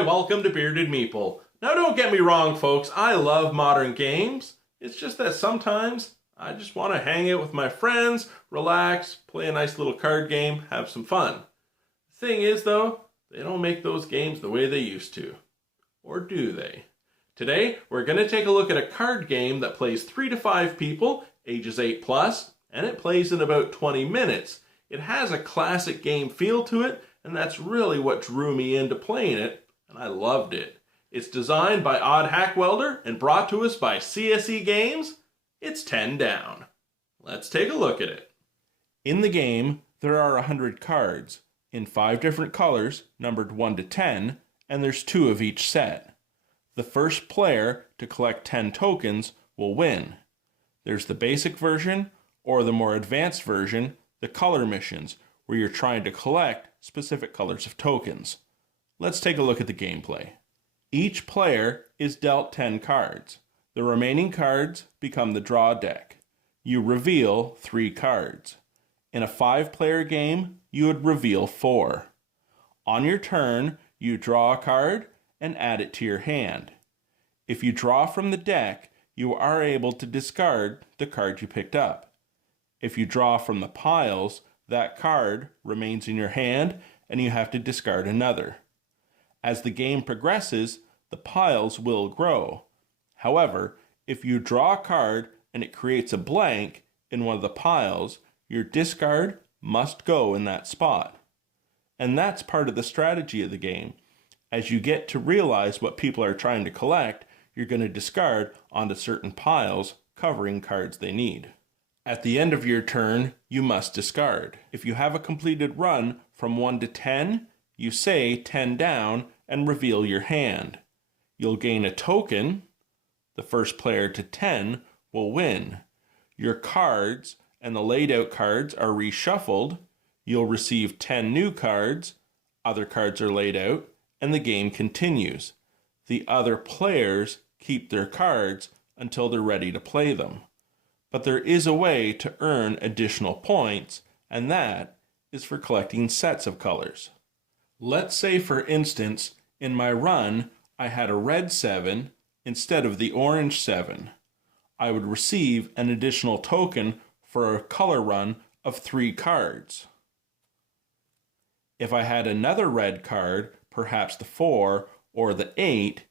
Hi, welcome to Bearded Meeple. Now don't get me wrong, folks, I love modern games. It's just that sometimes I just want to hang out with my friends, relax, play a nice little card game, have some fun. The thing is though, they don't make those games the way they used to. Or do they? Today, we're going to take a look at a card game that plays 3 to 5 people, ages 8 plus, and it plays in about 20 minutes. It has a classic game feel to it, and that's really what drew me into playing it, and I loved it. It's designed by Odd Hackwelder and brought to us by CSE Games. It's 10 Down. Let's take a look at it. In the game, there are 100 cards in 5 different colors, numbered 1 to 10, and there's 2 of each set. The first player to collect 10 tokens will win. There's the basic version, or the more advanced version, the color missions, where you're trying to collect specific colors of tokens. Let's take a look at the gameplay. Each player is dealt 10 cards. The remaining cards become the draw deck. You reveal 3 cards. In a 5-player game, you would reveal 4. On your turn, you draw a card and add it to your hand. If you draw from the deck, you are able to discard the card you picked up. If you draw from the piles, that card remains in your hand and you have to discard another. As the game progresses, the piles will grow. However, if you draw a card and it creates a blank in one of the piles, your discard must go in that spot. And that's part of the strategy of the game. As you get to realize what people are trying to collect, you're going to discard onto certain piles covering cards they need. At the end of your turn, you must discard. If you have a completed run from 1 to 10, you say 10 down and reveal your hand. You'll gain a token. The first player to 10 will win. Your cards and the laid out cards are reshuffled. You'll receive 10 new cards. Other cards are laid out, and the game continues. The other players keep their cards until they're ready to play them. But there is a way to earn additional points, and that is for collecting sets of colors. Let's say, for instance, in my run, I had a red 7 instead of the orange 7. I would receive an additional token for a color run of 3 cards. If I had another red card, perhaps the 4 or the 8,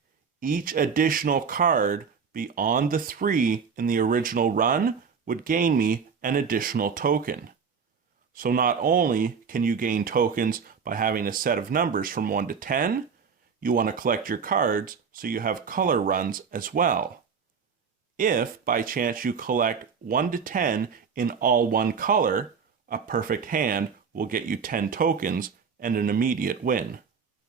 each additional card beyond the 3 in the original run would gain me an additional token. So not only can you gain tokens by having a set of numbers from 1 to 10, you want to collect your cards so you have color runs as well. If by chance you collect 1 to 10 in all one color, a perfect hand will get you 10 tokens and an immediate win.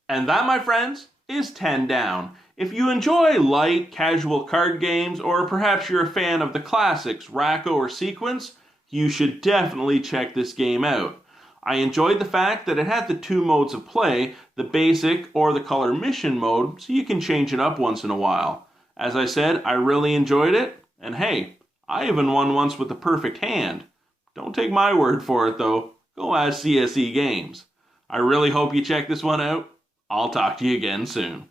And that, my friends, is 10 Down. If you enjoy light, casual card games, or perhaps you're a fan of the classics, Racco or Sequence, you should definitely check this game out. I enjoyed the fact that it had the 2 modes of play, the basic or the color mission mode, so you can change it up once in a while. As I said, I really enjoyed it, and hey, I even won once with the perfect hand. Don't take my word for it though, go ask CSE Games. I really hope you check this one out. I'll talk to you again soon.